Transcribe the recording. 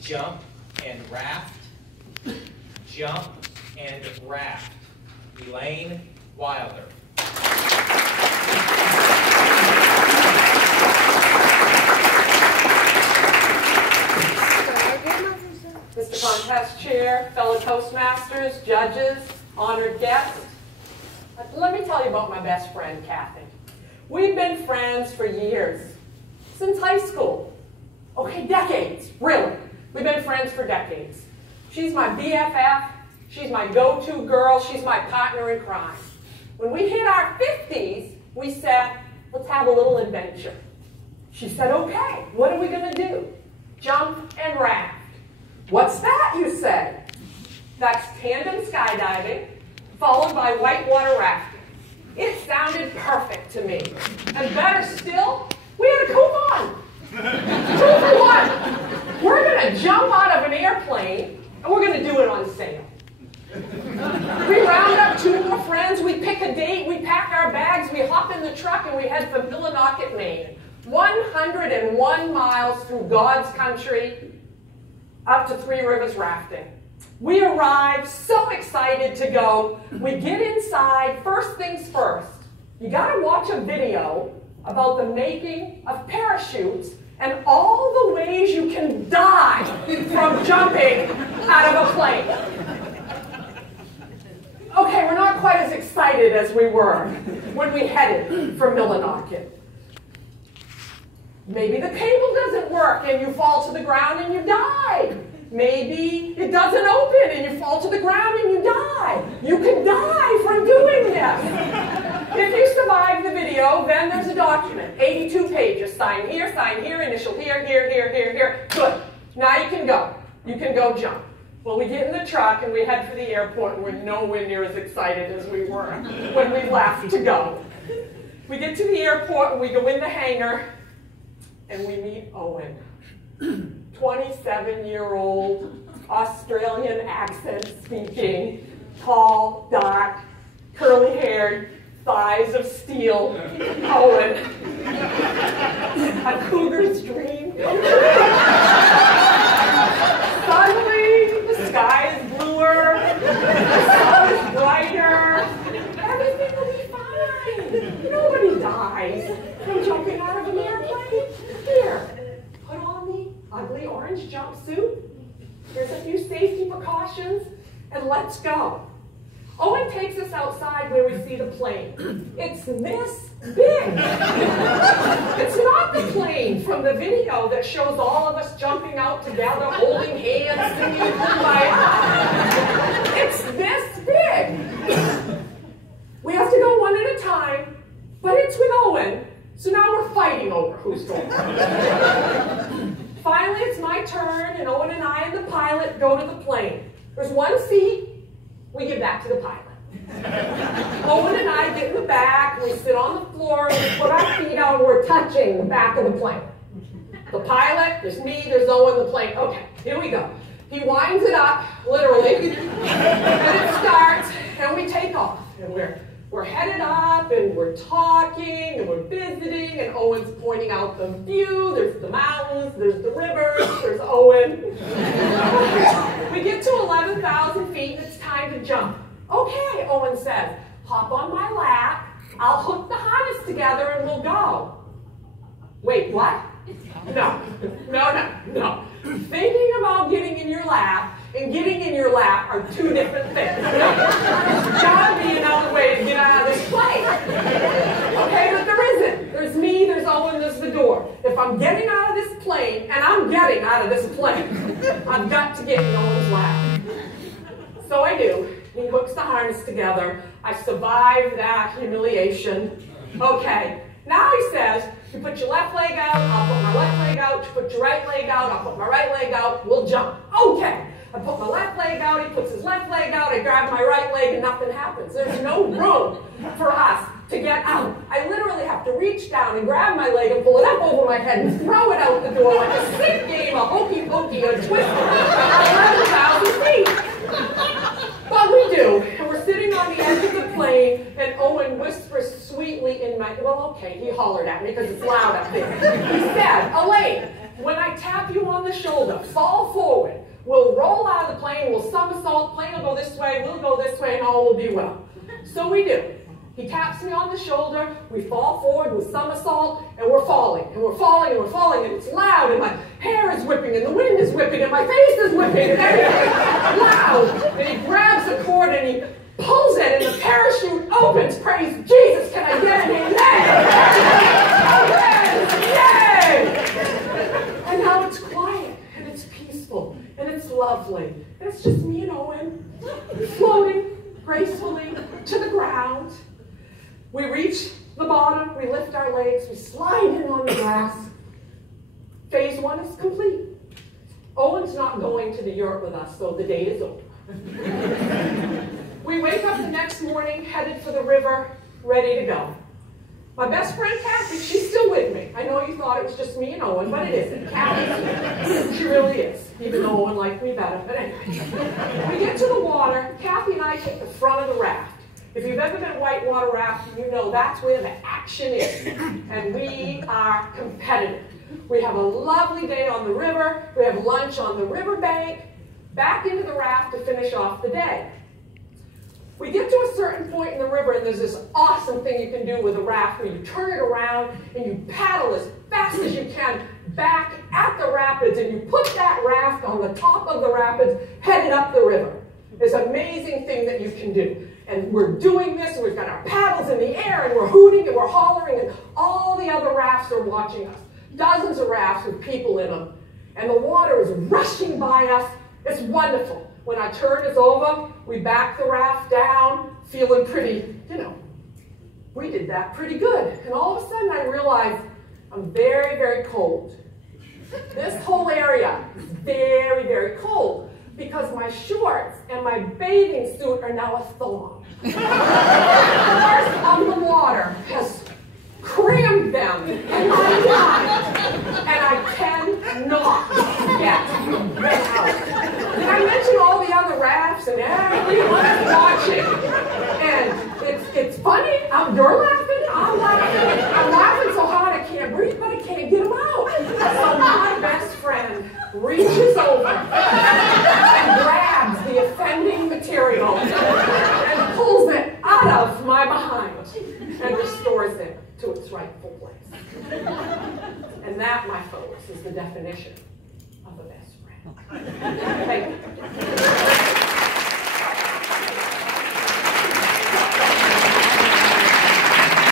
Jump and raft. Jump and raft. Elaine Wilder. Mr. Contest Chair, fellow Toastmasters, judges, honored guests, let me tell you about my best friend, Kathy. We've been friends for years, since high school. Okay, decades, really. We've been friends for decades. She's my BFF, she's my go-to girl, she's my partner in crime. When we hit our 50s, we said, let's have a little adventure. She said, okay, what are we gonna do? Jump and raft. What's that, you say? That's tandem skydiving, followed by whitewater rafting. It sounded perfect to me. And better still, we had a coupon. 2 for 1. We're gonna jump out of an airplane, and we're gonna do it on sale. We round up 2 more friends, we pick a date, we pack our bags, we hop in the truck, and we head for Millinocket, Maine. 101 miles through God's country, up to 3 Rivers rafting. We arrive, so excited to go. We get inside, first things first. You gotta watch a video about the making of parachutes and all the ways you can die from jumping out of a plane. Okay, we're not quite as excited as we were when we headed for Millinocket. Maybe the cable doesn't work and you fall to the ground and you die. Maybe it doesn't open and you fall to the ground and you die. You can die from doing this. If you survive the video, then there's a document, 82 pages. Sign here, initial here, here. Good. Now you can go. You can go jump. Well, we get in the truck and we head for the airport and we're nowhere near as excited as we were when we left to go. We get to the airport and we go in the hangar and we meet Owen. 27-year-old, Australian accent speaking, tall, dark, curly-haired, thighs of steel, Owen. A cougar's dream. Suddenly, the sky is bluer, the sun is brighter, everything will be fine. Nobody dies from jumping out of an airplane. Here, put on the ugly orange jumpsuit. Here's a few safety precautions, and let's go. Owen takes us outside where we see the plane. It's this big. It's not the plane from the video that shows all of us jumping out together, holding hands, singing Kumbaya. It's this big. We have to go one at a time, but it's with Owen, so now we're fighting over who's going. Finally, it's my turn, and Owen and I and the pilot go to the plane. There's one seat. We give that to the pilot. Owen and I get in the back, we sit on the floor, and we put our feet out, and we're touching the back of the plane. The pilot, there's me, there's Owen, the plane. Okay, here we go. He winds it up, literally, and it starts, and we take off. And we're headed up, and we're talking, and we're visiting, and Owen's pointing out the view. There's the mountains, there's the rivers, there's Owen. We get to 11,000 feet, and it's time to jump. Okay, Owen says, hop on my lap, I'll hook the harness together, and we'll go. Wait, what? No. Thinking about getting in your lap and getting in your lap are 2 different things. There's gotta be another way to get out of this plane. Okay, but there isn't. There's me, there's Owen, there's the door. If I'm getting out of this plane, and I'm getting out of this plane, I've got to get in Owen's lap. So I do. He hooks the harness together. I survive that humiliation. Okay, now he says, you put your left leg out, I'll put my left leg out. You put your right leg out, I'll put my right leg out. We'll jump. Okay. I put my left leg out, he puts his left leg out, I grab my right leg, and nothing happens. There's no room for us to get out. I literally have to reach down and grab my leg and pull it up over my head and throw it out the door like a sick game of hokey pokey or twister at 11,000 feet. But we do, and we're sitting on the edge of the plane, and Owen whispers sweetly in my, well, okay, he hollered at me because it's loud up there. He said, Elaine, when I tap the shoulder, fall forward. We'll roll out of the plane, we'll somersault, plane will go this way, we'll go this way, and all will be well. So we do. He taps me on the shoulder, we fall forward, we somersault, and we're falling, and we're falling, and we're falling, and it's loud, and my hair is whipping, and the wind is whipping, and my face is whipping, and everything is loud. And he grabs the cord, and he pulls it, and the parachute opens. Praise Jesus, can I get an amen? Yay! And now it's quiet, and it's peaceful, and it's lovely, and it's just me and Owen floating gracefully to the ground. We reach the bottom, we lift our legs, we slide in on the grass. Phase 1 is complete. Owen's not going to the yurt with us, so the date is over. We wake up the next morning, headed for the river, ready to go. My best friend, Kathy, she's still with me. I know you thought it was just me and Owen, but it isn't. Kathy, she really is, even though Owen liked me better. But anyway, we get to the water. Kathy and I take the front of the raft. If you've ever been whitewater rafting, you know that's where the action is. And we are competitive. We have a lovely day on the river. We have lunch on the riverbank, back into the raft to finish off the day. We get to a certain point in the river, and there's this awesome thing you can do with a raft where you turn it around and you paddle as fast as you can back at the rapids, and you put that raft on the top of the rapids, headed up the river. It's an amazing thing that you can do. And we're doing this, and we've got our paddles in the air, and we're hooting, and we're hollering, and all the other rafts are watching us. Dozens of rafts with people in them. And the water is rushing by us. It's wonderful. When our turn is over, we back the raft down, feeling pretty, we did that pretty good. And all of a sudden I realized I'm very, very cold. This whole area is very, very cold because my shorts and my bathing suit are now a thong. The force of the water has crammed them in my mind, and I cannot get them out. Did I mention all the other rafts and everyone is watching? And it's funny. You're laughing. I'm laughing. I'm laughing so hard I can't breathe, but I can't get them out. So my best friend reaches over and grabs the offending material and pulls it out of my behind and restores it to its rightful place. And that, my folks, is the definition of a best friend. Thank you.